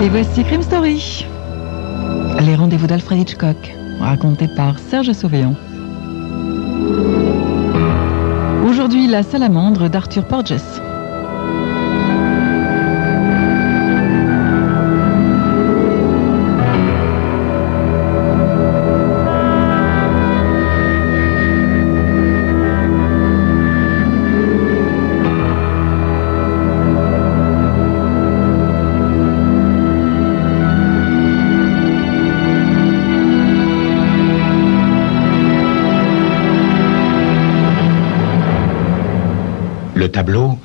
Et voici Crime Story, les rendez-vous d'Alfred Hitchcock, racontés par Serge Sauvéan. Aujourd'hui, La salamandre d'Arthur Porges. Le tableau,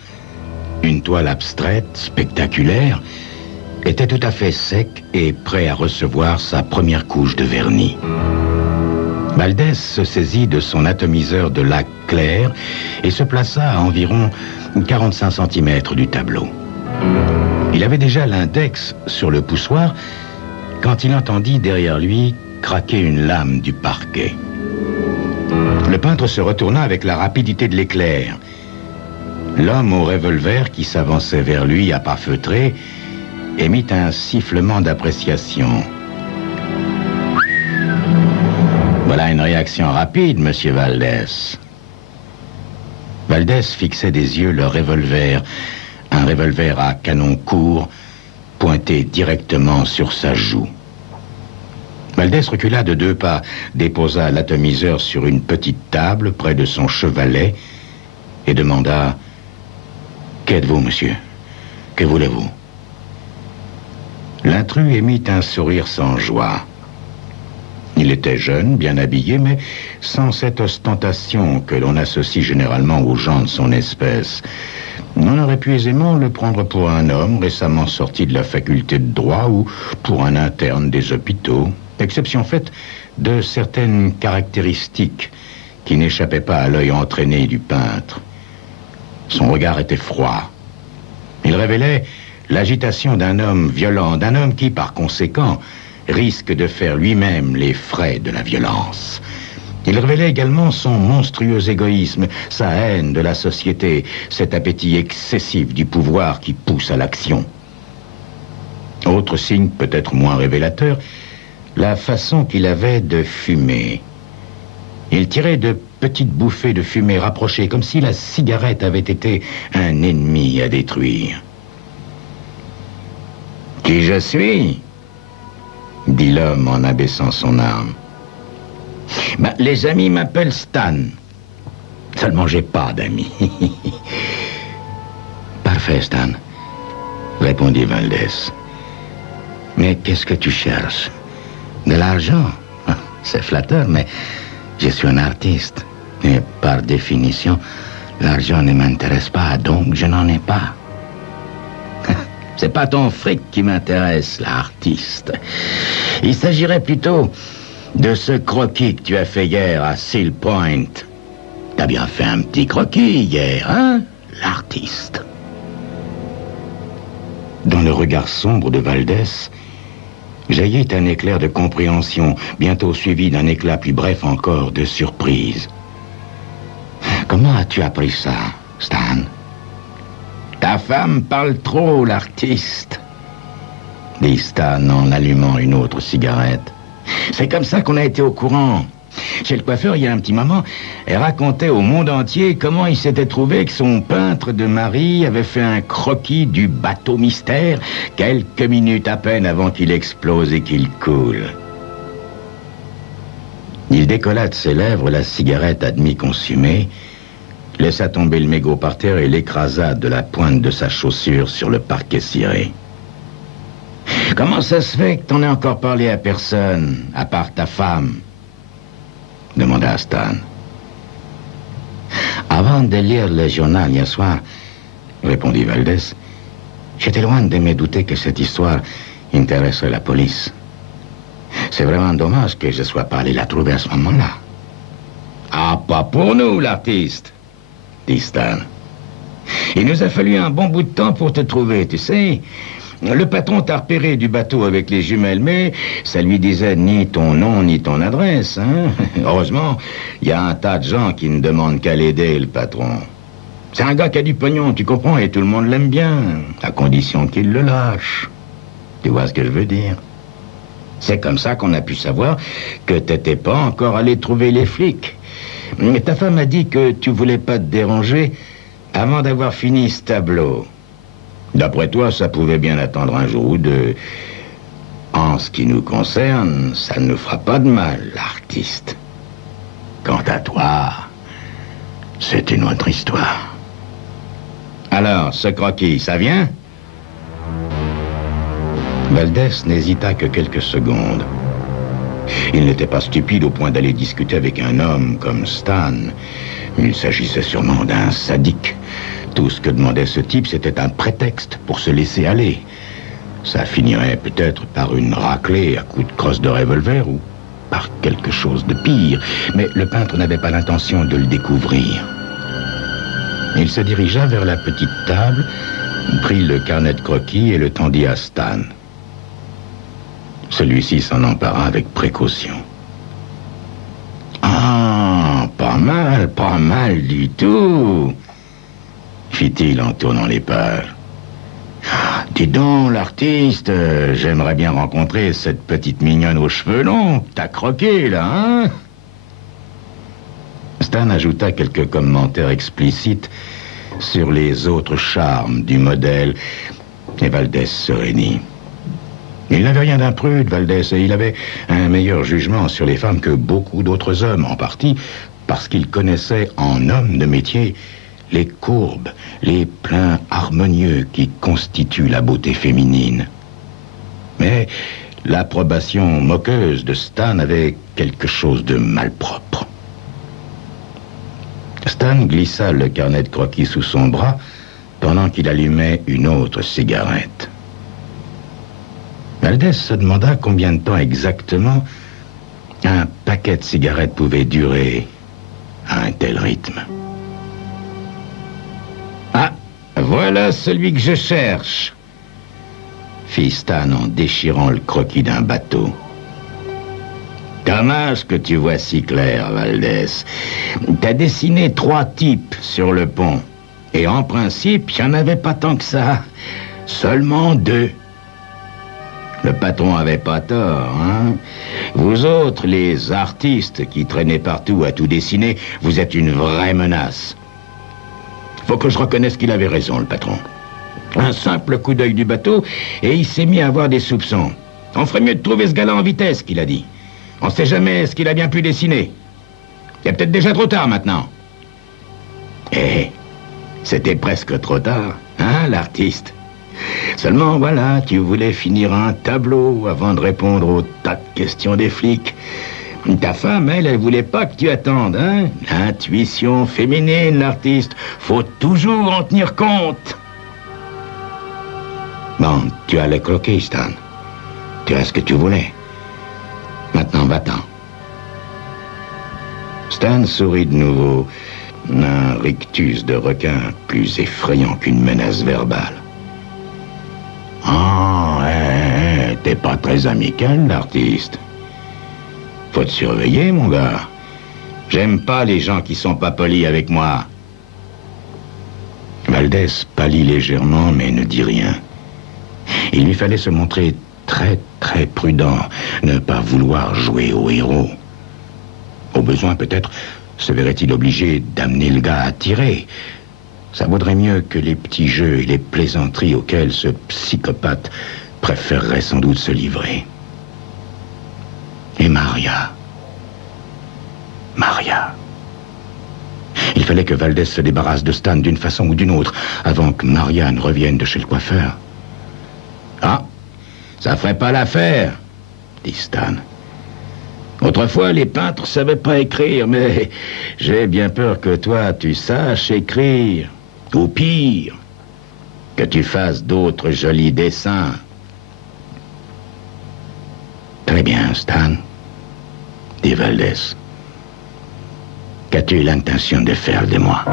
une toile abstraite, spectaculaire, était tout à fait sec et prêt à recevoir sa première couche de vernis. Valdès se saisit de son atomiseur de lac clair et se plaça à environ 45 cm du tableau. Il avait déjà l'index sur le poussoir quand il entendit derrière lui craquer une lame du parquet. Le peintre se retourna avec la rapidité de l'éclair. L'homme au revolver qui s'avançait vers lui à pas feutrés émit un sifflement d'appréciation. Voilà une réaction rapide, monsieur Valdès. Valdès fixait des yeux le revolver, un revolver à canon court, pointé directement sur sa joue. Valdès recula de 2 pas, déposa l'atomiseur sur une petite table près de son chevalet et demanda: « Qu'êtes-vous, monsieur? Que voulez-vous » L'intrus émit un sourire sans joie. Il était jeune, bien habillé, mais sans cette ostentation que l'on associe généralement aux gens de son espèce. On aurait pu aisément le prendre pour un homme récemment sorti de la faculté de droit ou pour un interne des hôpitaux, exception faite de certaines caractéristiques qui n'échappaient pas à l'œil entraîné du peintre. Son regard était froid. Il révélait l'agitation d'un homme violent, d'un homme qui, par conséquent, risque de faire lui-même les frais de la violence. Il révélait également son monstrueux égoïsme, sa haine de la société, cet appétit excessif du pouvoir qui pousse à l'action. Autre signe peut-être moins révélateur, la façon qu'il avait de fumer. Il tirait de petites bouffées de fumée rapprochées, comme si la cigarette avait été un ennemi à détruire. « Qui je suis ?» dit l'homme en abaissant son arme. « Les amis m'appellent Stan. Seulement, j'ai pas d'amis. »« Parfait, Stan, » répondit Valdès. « Mais qu'est-ce que tu cherches? De l'argent? C'est flatteur, mais... je suis un artiste, et par définition, l'argent ne m'intéresse pas, donc je n'en ai pas. C'est pas ton fric qui m'intéresse, l'artiste. Il s'agirait plutôt de ce croquis que tu as fait hier à Seal Point. T'as bien fait un petit croquis hier, hein, l'artiste. Dans le regard sombre de Valdès, jaillit un éclair de compréhension, bientôt suivi d'un éclat plus bref encore de surprise. « Comment as-tu appris ça, Stan ?»« Ta femme parle trop, l'artiste, » dit Stan en allumant une autre cigarette. « C'est comme ça qu'on a été au courant. Chez le coiffeur, il y a un petit moment, elle racontait au monde entier comment il s'était trouvé que son peintre de mari avait fait un croquis du bateau mystère quelques minutes à peine avant qu'il explose et qu'il coule. » Il décolla de ses lèvres la cigarette à demi consumée, laissa tomber le mégot par terre et l'écrasa de la pointe de sa chaussure sur le parquet ciré. « Comment ça se fait que t'en aies encore parlé à personne, à part ta femme ?» demanda Stan. « Avant de lire le journal hier soir, » répondit Valdès, « j'étais loin de me douter que cette histoire intéresserait la police. C'est vraiment dommage que je ne sois pas allé la trouver à ce moment-là. »« Ah, pas pour nous, l'artiste, » dit Stan. « Il nous a fallu un bon bout de temps pour te trouver, tu sais. Le patron t'a repéré du bateau avec les jumelles, mais ça lui disait ni ton nom ni ton adresse, hein. Heureusement, il y a un tas de gens qui ne demandent qu'à l'aider, le patron. C'est un gars qui a du pognon, tu comprends, et tout le monde l'aime bien, à condition qu'il le lâche. » Tu vois ce que je veux dire? C'est comme ça qu'on a pu savoir que t'étais pas encore allé trouver les flics. Mais ta femme a dit que tu voulais pas te déranger avant d'avoir fini ce tableau. D'après toi, ça pouvait bien attendre un jour ou deux. En ce qui nous concerne, ça ne nous fera pas de mal, l'artiste. Quant à toi, c'est une autre histoire. Alors, ce croquis, ça vient? Valdès n'hésita que quelques secondes. Il n'était pas stupide au point d'aller discuter avec un homme comme Stan. Il s'agissait sûrement d'un sadique. Tout ce que demandait ce type, c'était un prétexte pour se laisser aller. Ça finirait peut-être par une raclée à coups de crosse de revolver ou par quelque chose de pire. Mais le peintre n'avait pas l'intention de le découvrir. Il se dirigea vers la petite table, prit le carnet de croquis et le tendit à Stan. Celui-ci s'en empara avec précaution. Ah, pas mal du tout, fit-il en tournant les pages. Dis donc, l'artiste, j'aimerais bien rencontrer cette petite mignonne aux cheveux longs. T'as croqué, là, hein? Stan ajouta quelques commentaires explicites sur les autres charmes du modèle, et Valdès se raidit. Il n'avait rien d'imprude, Valdès, et il avait un meilleur jugement sur les femmes que beaucoup d'autres hommes, en partie parce qu'il connaissait en homme de métier les courbes, les pleins harmonieux qui constituent la beauté féminine. Mais l'approbation moqueuse de Stan avait quelque chose de malpropre. Stan glissa le carnet de croquis sous son bras pendant qu'il allumait une autre cigarette. Valdès se demanda combien de temps exactement un paquet de cigarettes pouvait durer à un tel rythme. Ah, voilà celui que je cherche, fit Stan en déchirant le croquis d'un bateau. Dommage que tu vois si clair, Valdès. T'as dessiné 3 types sur le pont. Et en principe, il n'y en avait pas tant que ça. Seulement 2. Le patron avait pas tort, hein? Vous autres, les artistes qui traînez partout à tout dessiner, vous êtes une vraie menace. Faut que je reconnaisse qu'il avait raison, le patron. Un simple coup d'œil du bateau, et il s'est mis à avoir des soupçons. On ferait mieux de trouver ce gars-là en vitesse, qu'il a dit. On sait jamais ce qu'il a bien pu dessiner. C'est peut-être déjà trop tard, maintenant. Eh, c'était presque trop tard, hein, l'artiste? Seulement, voilà, tu voulais finir un tableau avant de répondre aux tas de questions des flics. Ta femme, elle voulait pas que tu attendes, hein? L'intuition féminine, l'artiste, faut toujours en tenir compte. Bon, tu as le croquis, Stan. Tu as ce que tu voulais. Maintenant, va-t'en. Stan sourit de nouveau, un rictus de requin plus effrayant qu'une menace verbale. Ah, t'es pas très amical, l'artiste. Faut te surveiller, mon gars. J'aime pas les gens qui sont pas polis avec moi. Valdès pâlit légèrement, mais ne dit rien. Il lui fallait se montrer très, très prudent, ne pas vouloir jouer au héros. Au besoin, peut-être, se verrait-il obligé d'amener le gars à tirer. Ça vaudrait mieux que les petits jeux et les plaisanteries auxquels ce psychopathe préférerait sans doute se livrer. Et Maria. Il fallait que Valdès se débarrasse de Stan d'une façon ou d'une autre avant que Maria ne revienne de chez le coiffeur. Ah, ça ferait pas l'affaire, dit Stan. Autrefois, les peintres savaient pas écrire, mais j'ai bien peur que toi, tu saches écrire. Ou pire, que tu fasses d'autres jolis dessins. Très bien, Stan, dit Valdès. Qu'as-tu l'intention de faire de moi?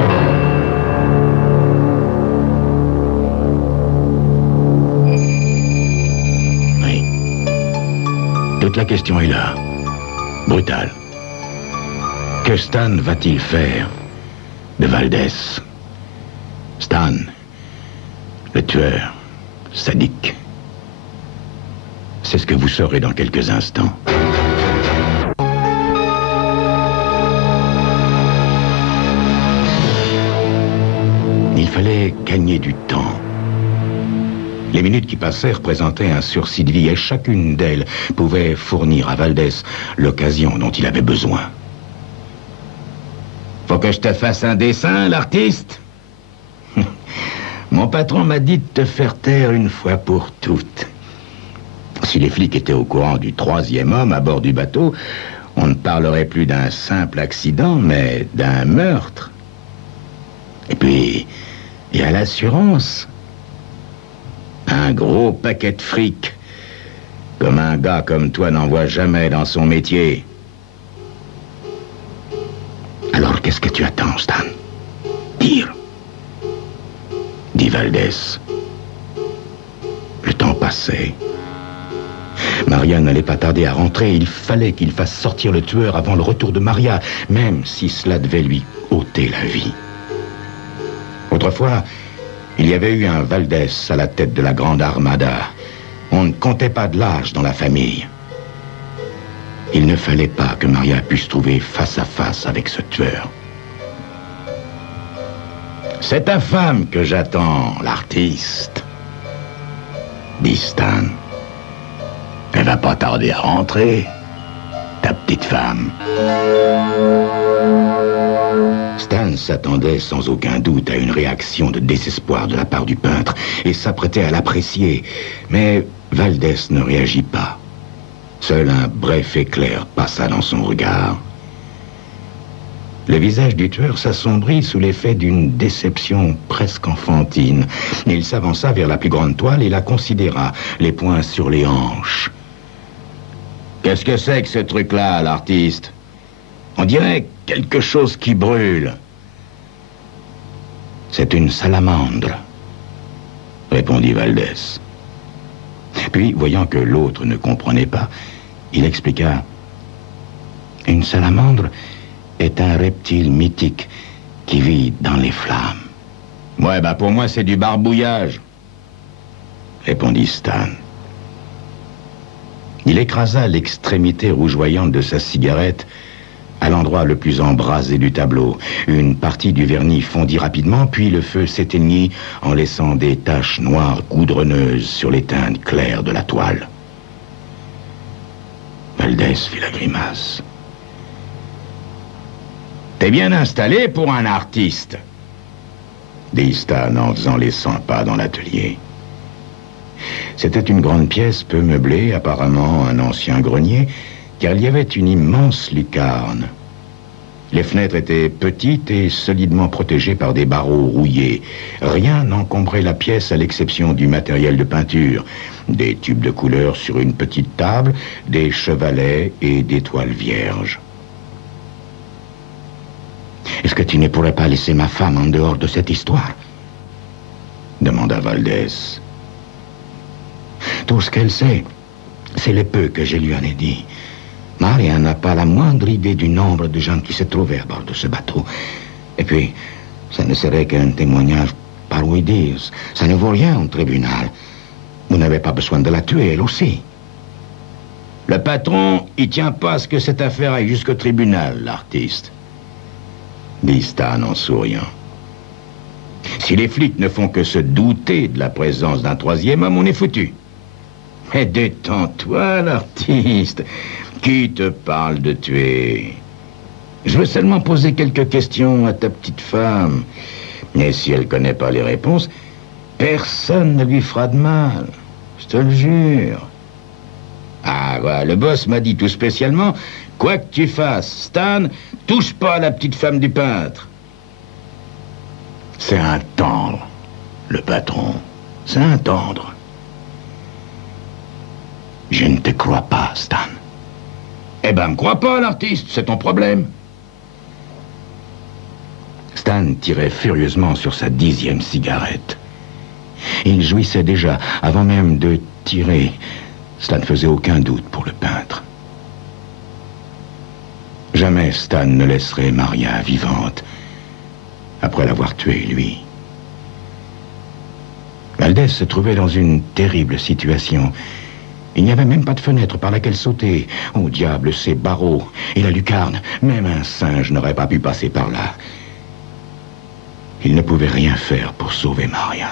Oui. Toute la question est là. Brutale. Que Stan va-t-il faire de Valdès? Stan, le tueur, sadique. C'est ce que vous saurez dans quelques instants. Il fallait gagner du temps. Les minutes qui passaient représentaient un sursis de vie et chacune d'elles pouvait fournir à Valdés l'occasion dont il avait besoin. Faut que je te fasse un dessin, l'artiste? Mon patron m'a dit de te faire taire une fois pour toutes. Si les flics étaient au courant du troisième homme à bord du bateau, on ne parlerait plus d'un simple accident, mais d'un meurtre. Et puis, il y a l'assurance. Un gros paquet de fric, comme un gars comme toi n'en voit jamais dans son métier. Alors, qu'est-ce que tu attends, Stan? Tire. Dit Valdés. Le temps passait. Maria n'allait pas tarder à rentrer. Il fallait qu'il fasse sortir le tueur avant le retour de Maria, même si cela devait lui ôter la vie. Autrefois, il y avait eu un Valdés à la tête de la grande armada. On ne comptait pas de l'âge dans la famille. Il ne fallait pas que Maria puisse trouver face à face avec ce tueur. C'est ta femme que j'attends, l'artiste, dit Stan. Elle va pas tarder à rentrer, ta petite femme. Stan s'attendait sans aucun doute à une réaction de désespoir de la part du peintre et s'apprêtait à l'apprécier. Mais Valdés ne réagit pas. Seul un bref éclair passa dans son regard. Le visage du tueur s'assombrit sous l'effet d'une déception presque enfantine. Il s'avança vers la plus grande toile et la considéra, les poings sur les hanches. « Qu'est-ce que c'est que ce truc-là, l'artiste? On dirait quelque chose qui brûle. »« C'est une salamandre, » répondit Valdés. Puis, voyant que l'autre ne comprenait pas, il expliqua. « Une salamandre est un reptile mythique qui vit dans les flammes. »« Ouais, pour moi, c'est du barbouillage, » répondit Stan. Il écrasa l'extrémité rougeoyante de sa cigarette à l'endroit le plus embrasé du tableau. Une partie du vernis fondit rapidement, puis le feu s'éteignit en laissant des taches noires goudronneuses sur les teintes claires de la toile. Valdés fit la grimace. « T'es bien installé pour un artiste, » dit Stan en faisant les 100 pas dans l'atelier. C'était une grande pièce peu meublée, apparemment un ancien grenier, car il y avait une immense lucarne. Les fenêtres étaient petites et solidement protégées par des barreaux rouillés. Rien n'encombrait la pièce à l'exception du matériel de peinture. Des tubes de couleur sur une petite table, des chevalets et des toiles vierges. « Est-ce que tu ne pourrais pas laisser ma femme en dehors de cette histoire ?» demanda Valdés. Tout ce qu'elle sait, c'est le peu que je lui en ai dit. Maria n'a pas la moindre idée du nombre de gens qui se trouvaient à bord de ce bateau. Et puis, ça ne serait qu'un témoignage par ouï-dire. Ça ne vaut rien au tribunal. Vous n'avez pas besoin de la tuer, elle aussi. Le patron, il tient pas à ce que cette affaire aille jusqu'au tribunal, l'artiste, dit Stan en souriant. Si les flics ne font que se douter de la présence d'un troisième homme, on est foutu. Mais détends-toi, l'artiste. Qui te parle de tuer? Je veux seulement poser quelques questions à ta petite femme. Mais si elle connaît pas les réponses, personne ne lui fera de mal. Je te le jure. Ah, voilà, le boss m'a dit tout spécialement, quoi que tu fasses, Stan, touche pas à la petite femme du peintre. C'est un tendre, le patron. C'est un tendre. Je ne te crois pas, Stan. Eh ben, me crois pas, l'artiste, c'est ton problème. Stan tirait furieusement sur sa 10e cigarette. Il jouissait déjà, avant même de tirer. Cela ne faisait aucun doute pour le peintre. Jamais Stan ne laisserait Maria vivante, après l'avoir tuée, lui. Valdés se trouvait dans une terrible situation. Il n'y avait même pas de fenêtre par laquelle sauter. Au diable, ces barreaux et la lucarne. Même un singe n'aurait pas pu passer par là. Il ne pouvait rien faire pour sauver Maria.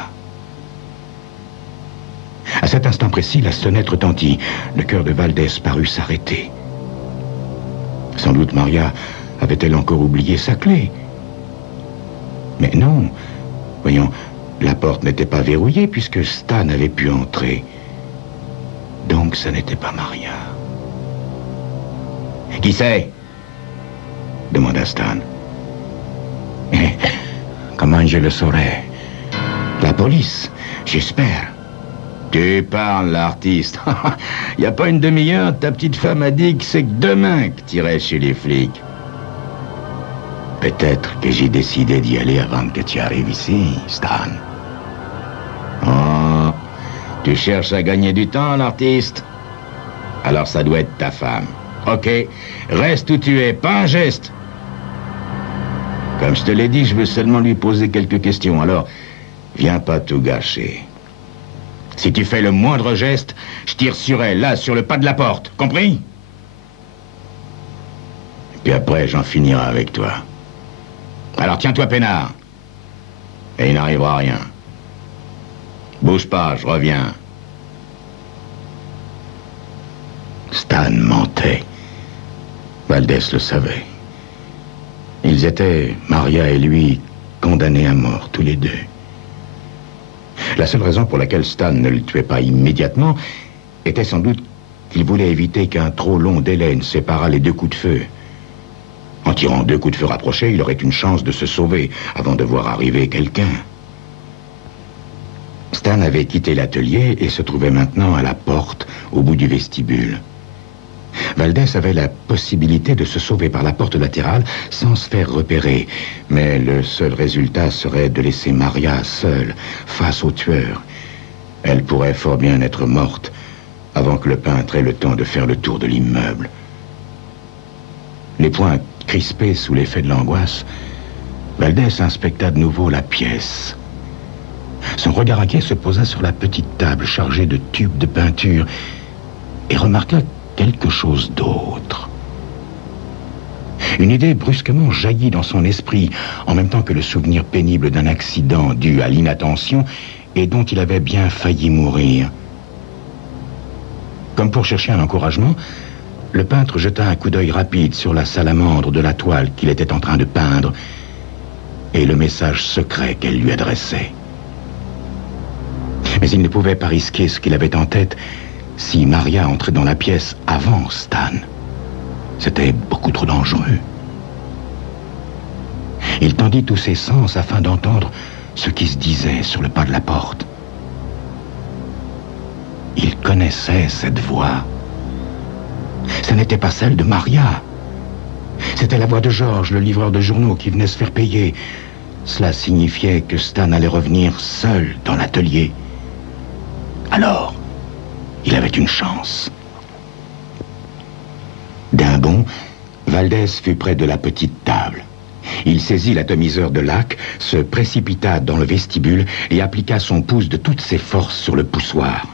À cet instant précis, la sonnette retentit. Le cœur de Valdès parut s'arrêter. Sans doute Maria avait-elle encore oublié sa clé. Mais non. Voyons, la porte n'était pas verrouillée puisque Stan avait pu entrer. Donc ça n'était pas Maria. « Qui c'est ?» demanda Stan. « Comment je le saurais? La police, j'espère. » Tu parles, l'artiste. Il n'y a pas une demi-heure, ta petite femme a dit que c'est que demain que t'irais chez les flics. Peut-être que j'ai décidé d'y aller avant que tu arrives ici, Stan. Oh, tu cherches à gagner du temps, l'artiste? Alors ça doit être ta femme. Ok, reste où tu es, pas un geste. Comme je te l'ai dit, je veux seulement lui poser quelques questions, alors viens pas tout gâcher. Si tu fais le moindre geste, je tire sur elle, là, sur le pas de la porte. Compris? Puis après, j'en finirai avec toi. Alors tiens-toi peinard. Et il n'arrivera rien. Bouge pas, je reviens. Stan mentait. Valdès le savait. Ils étaient, Maria et lui, condamnés à mort, tous les deux. La seule raison pour laquelle Stan ne le tuait pas immédiatement était sans doute qu'il voulait éviter qu'un trop long délai ne séparât les deux coups de feu. En tirant 2 coups de feu rapprochés, il aurait une chance de se sauver avant de voir arriver quelqu'un. Stan avait quitté l'atelier et se trouvait maintenant à la porte, au bout du vestibule. Valdès avait la possibilité de se sauver par la porte latérale sans se faire repérer. Mais le seul résultat serait de laisser Maria seule, face au tueur. Elle pourrait fort bien être morte avant que le peintre ait le temps de faire le tour de l'immeuble. Les poings crispés sous l'effet de l'angoisse, Valdès inspecta de nouveau la pièce. Son regard inquiet se posa sur la petite table chargée de tubes de peinture et remarqua quelque chose d'autre. Une idée brusquement jaillit dans son esprit, en même temps que le souvenir pénible d'un accident dû à l'inattention et dont il avait bien failli mourir. Comme pour chercher un encouragement, le peintre jeta un coup d'œil rapide sur la salamandre de la toile qu'il était en train de peindre et le message secret qu'elle lui adressait. Mais il ne pouvait pas risquer ce qu'il avait en tête si Maria entrait dans la pièce avant Stan. C'était beaucoup trop dangereux. Il tendit tous ses sens afin d'entendre ce qui se disait sur le pas de la porte. Il connaissait cette voix. Ce n'était pas celle de Maria. C'était la voix de Georges, le livreur de journaux qui venait se faire payer. Cela signifiait que Stan allait revenir seul dans l'atelier. Alors, il avait une chance. D'un bond, Valdès fut près de la petite table. Il saisit l'atomiseur de lac, se précipita dans le vestibule et appliqua son pouce de toutes ses forces sur le poussoir.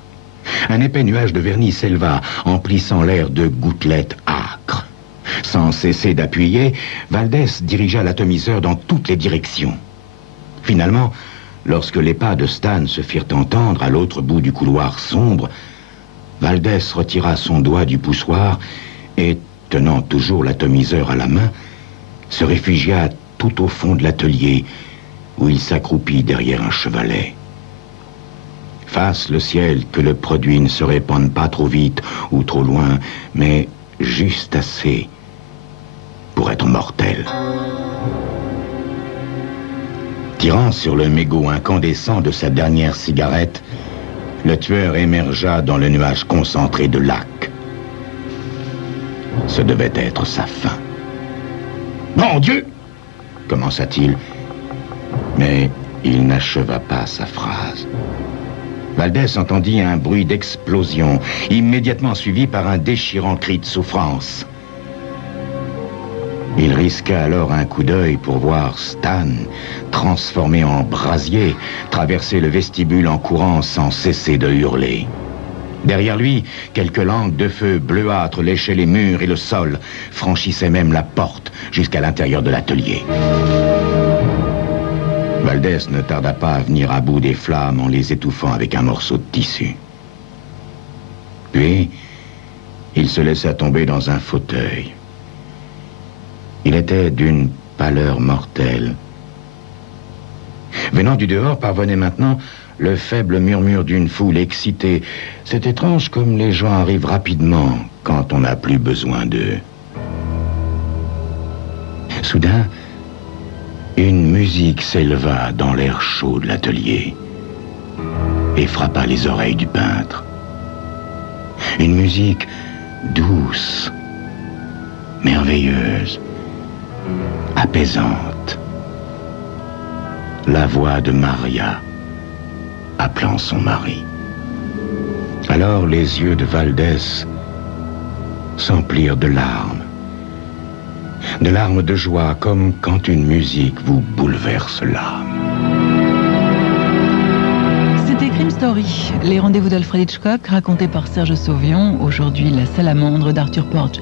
Un épais nuage de vernis s'éleva, emplissant l'air de gouttelettes âcres. Sans cesser d'appuyer, Valdès dirigea l'atomiseur dans toutes les directions. Finalement, lorsque les pas de Stan se firent entendre à l'autre bout du couloir sombre, Valdès retira son doigt du poussoir et, tenant toujours l'atomiseur à la main, se réfugia tout au fond de l'atelier, où il s'accroupit derrière un chevalet. Fasse le ciel que le produit ne se répande pas trop vite ou trop loin, mais juste assez pour être mortel. Tirant sur le mégot incandescent de sa dernière cigarette, le tueur émergea dans le nuage concentré de lac. Ce devait être sa fin. « Mon Dieu !» commença-t-il, mais il n'acheva pas sa phrase. Valdès entendit un bruit d'explosion, immédiatement suivi par un déchirant cri de souffrance. Il risqua alors un coup d'œil pour voir Stan, transformé en brasier, traverser le vestibule en courant sans cesser de hurler. Derrière lui, quelques langues de feu bleuâtres léchaient les murs et le sol, franchissaient même la porte jusqu'à l'intérieur de l'atelier. Valdès ne tarda pas à venir à bout des flammes en les étouffant avec un morceau de tissu. Puis, il se laissa tomber dans un fauteuil. Il était d'une pâleur mortelle. Venant du dehors parvenait maintenant le faible murmure d'une foule excitée. C'est étrange comme les gens arrivent rapidement quand on n'a plus besoin d'eux. Soudain, une musique s'éleva dans l'air chaud de l'atelier et frappa les oreilles du peintre. Une musique douce, merveilleuse, apaisante. La voix de Maria appelant son mari. Alors les yeux de Valdès s'emplirent de larmes de joie, comme quand une musique vous bouleverse l'âme. C'était Crime Story, les rendez-vous d'Alfred Hitchcock, racontés par Serge Sauvion, aujourd'hui La Salamandre d'Arthur Porges.